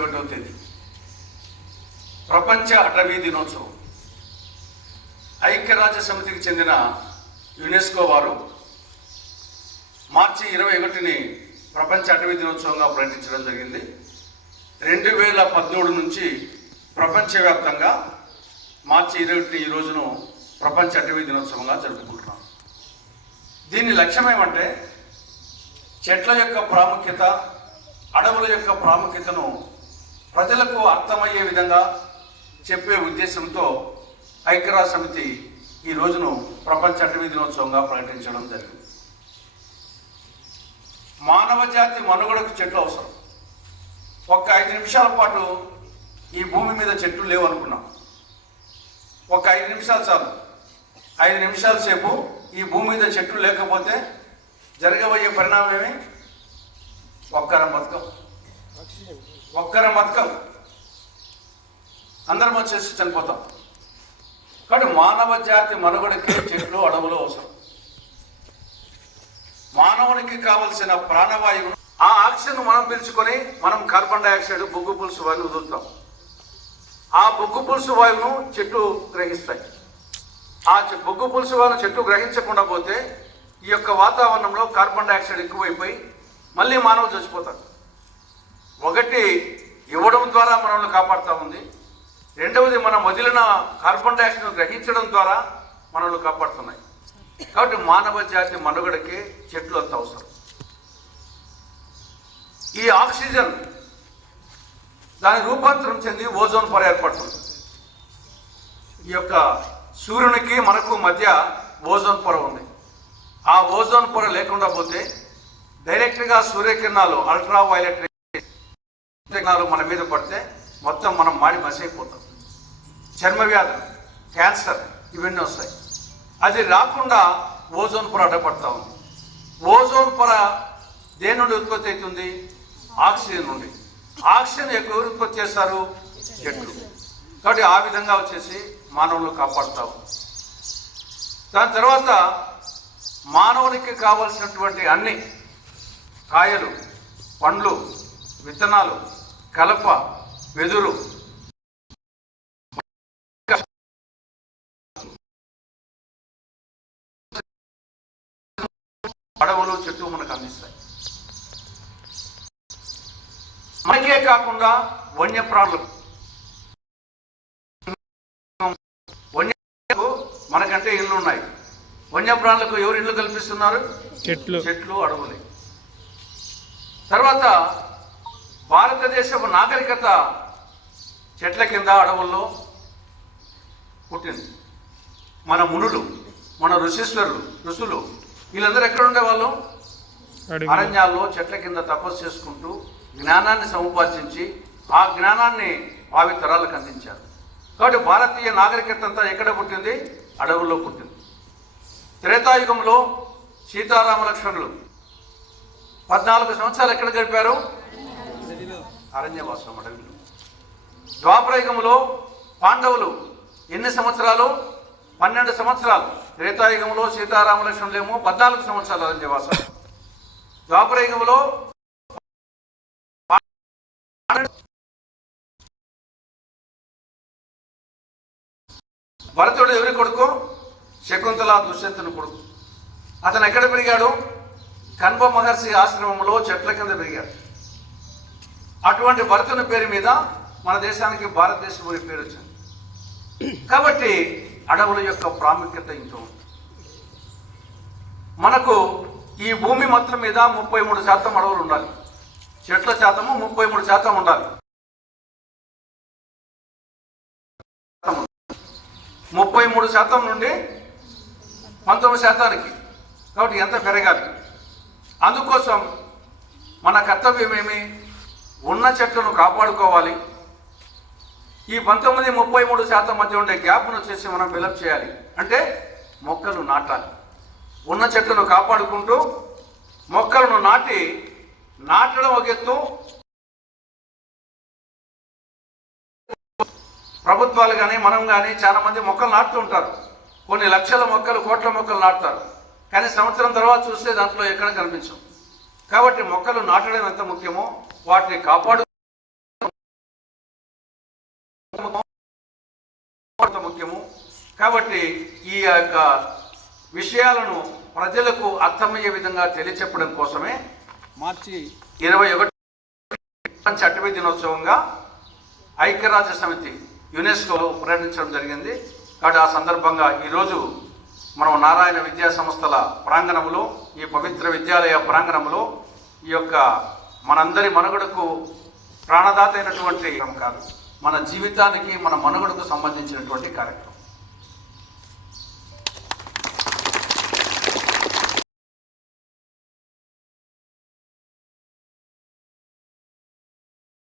21వ తేదీ ప్రపంచ అటవీ దినోత్సవం. ఐక్యరాజ్య సమితికి చెందిన యునెస్కో వారు మార్చి 21ని ప్రపంచ అటవీ దినోత్సవంగా ప్రకటించడం జరిగింది. 2013 నుంచి ప్రపంచవ్యాప్తంగా మార్చి 21 ఈ రోజును ప్రపంచ అటవీ దినోత్సవంగా జరుపుకుంటున్నాం. దీని లక్ష్యం ఏమంటే చెట్ల యొక్క ప్రాముఖ్యత, అడవుల యొక్క ప్రాముఖ్యతను ప్రజలకు అర్థమయ్యే విధంగా చెప్పే ఉద్దేశంతో ఐక్యరాజ్య సమితి ఈ రోజును ప్రపంచ అటవీ దినోత్సవంగా ప్రకటించడం జరిగింది. మానవ జాతి మనుగడకు చెట్లు అవసరం. ఒక 5 నిమిషాల పాటు ఈ భూమి మీద చెట్లు లేవు అనుకున్నాం. ఒక 5 నిమిషాలు చాలు. 5 నిమిషాల సేపు ఈ భూమి మీద చెట్లు లేకపోతే జరగబోయే పరిణామం ఏమి? ఒక్కరం బతకం, అందరం వచ్చేసి చనిపోతాం. కాబట్టి మానవ జాతి మనుగడకి చెట్లు, అడవులు అవసరం. మానవునికి కావలసిన ప్రాణవాయువును, ఆ ఆక్సిజన్ మనం పీల్చుకొని మనం కార్బన్ డైఆక్సైడ్, బొగ్గు పులుసు వాయువును వదులుతాం. ఆ బొగ్గు పులుసు వాయువును చెట్లు గ్రహిస్తాయి. ఆ బొగ్గు పులుసు వాయువును చెట్లు గ్రహించకుండా పోతే ఈ యొక్క వాతావరణంలో కార్బన్ డైఆక్సైడ్ ఎక్కువైపోయి మళ్ళీ మానవులు చచ్చిపోతారు. ఒకటి ఇవ్వడం ద్వారా మనల్ని కాపాడుతూ ఉంది. రెండవది మనం వదిలిన కార్బన్ డైఆక్సైడ్ను గ్రహించడం ద్వారా మనల్ని కాపాడుతున్నాయి. కాబట్టి మానవ జాతి మనుగడకి చెట్లు అంత అవసరం. ఈ ఆక్సిజన్ దాని రూపాంతరం చెంది ఓజోన్ పొర ఏర్పడుతుంది. ఈ యొక్క సూర్యునికి మనకు మధ్య ఓజోన్ పొర ఉంది. ఆ ఓజోన్ పొర లేకుండా పోతే డైరెక్ట్గా సూర్యకిరణాలు, అల్ట్రా వైలెట్ కిరణాలు మన మీద పడితే మొత్తం మనం మాడి మసైపోతాం. చర్మ వ్యాధులు, క్యాన్సర్ ఇవన్నీ వస్తాయి. అది రాకుండా ఓజోన్ పొర అడ్డపడతా ఉంది. ఓజోన్ పొర దేని నుండి ఉత్పత్తి అవుతుంది? ఆక్సిజన్ నుండి. ఆక్సిజన్ ఎక్కువ ఉత్పత్తి చేస్తారు చెట్లు. కాబట్టి ఆ విధంగా వచ్చేసి మానవులను కాపాడుతూ ఉంది. దాని తర్వాత మానవునికి కావలసినటువంటి అన్ని కాయలు, పండ్లు, విత్తనాలు, కలప, వెదురు, అడవులు, చెట్లు మనకు అందిస్తాయి. మనకే కాకుండా వన్యప్రాణులకు, మనకంటే ఇళ్ళు ఉన్నాయి. వన్యప్రాణులకు ఎవరు ఇళ్ళు కల్పిస్తున్నారు? చెట్లు, అడవులే. తర్వాత భారతదేశపు నాగరికత చెట్ల కింద, అడవుల్లో పుట్టింది. మన మునులు, మన ఋషులు వీళ్ళందరూ ఎక్కడ ఉండేవాళ్ళు? అరణ్యాల్లో చెట్ల కింద తపస్సు చేసుకుంటూ జ్ఞానాన్ని సముపార్జించి ఆ జ్ఞానాన్ని భావి తరాలకు అందించారు. కాబట్టి భారతీయ నాగరికత అంతా ఎక్కడ పుట్టింది? అడవుల్లో పుట్టింది. త్రేతాయుగంలో సీతారామ లక్ష్మణులు 14 సంవత్సరాలు ఎక్కడ గడిపారు? అరణ్యవాసం, అడవిలో. ద్వాపరయుగంలో పాండవులు ఎన్ని సంవత్సరాలు? 12 సంవత్సరాలు. త్రేతాయుగంలో సీతారామ లక్ష్మణులేమో 14 సంవత్సరాలు అరణ్యవాసం. ద్వాపరయుగంలో భరతుడు ఎవరి కొడుకు? శకుంతల, దుష్యంతుని కొడుకు. అతను ఎక్కడ పెరిగాడు? కన్వ మహర్షి ఆశ్రమంలో చెట్ల కింద పెరిగాడు. అటువంటి భరతుని పేరు మీద మన దేశానికి భారతదేశం అనే పేరు వచ్చింది. కాబట్టి అడవుల యొక్క ప్రాముఖ్యత ఇంత ఉంది. మనకు ఈ భూమి మొత్తం మీద 33% అడవులు ఉండాలి. చెట్ల శాతము 33% ఉండాలి. 33% నుండి 19%. కాబట్టి ఎంత పెరగాలి? అందుకోసం మన కర్తవ్యం ఏమి? ఉన్న చెట్లను కాపాడుకోవాలి. ఈ 19-33% మధ్య ఉండే గ్యాప్ను వచ్చేసి మనం ఫిలప్ చేయాలి. అంటే మొక్కలు నాటాలి. ఉన్న చెట్లను కాపాడుకుంటూ మొక్కలను నాటడం ఒక ఎత్తు. ప్రభుత్వాలు కానీ మనం కానీ చాలా మంది మొక్కలు నాటుతూ ఉంటారు. కొన్ని లక్షల మొక్కలు, కోట్ల మొక్కలు నాటుతారు. కానీ సంవత్సరం తర్వాత చూస్తే దాంట్లో ఎక్కడ కనిపించవు. కాబట్టి మొక్కలు నాటడం ఎంత ముఖ్యమో వాటిని కాపాడు కాబట్టి ఈ యొక్క విషయాలను ప్రజలకు అర్థమయ్యే విధంగా తెలియచెప్పడం కోసమే మార్చి 21 ప్రపంచ అటవీ దినోత్సవంగా ఐక్యరాజ్య సమితి యునెస్కోలో ప్రకటించడం జరిగింది. కాబట్టి ఆ సందర్భంగా ఈరోజు మనం నారాయణ విద్యా సంస్థల ప్రాంగణంలో, ఈ పవిత్ర విద్యాలయ ప్రాంగణంలో ఈ యొక్క మనందరి మనుగడకు ప్రాణదాత అయినటువంటి కాదు, మన జీవితానికి మన మనుగడకు సంబంధించినటువంటి కార్యక్రమం.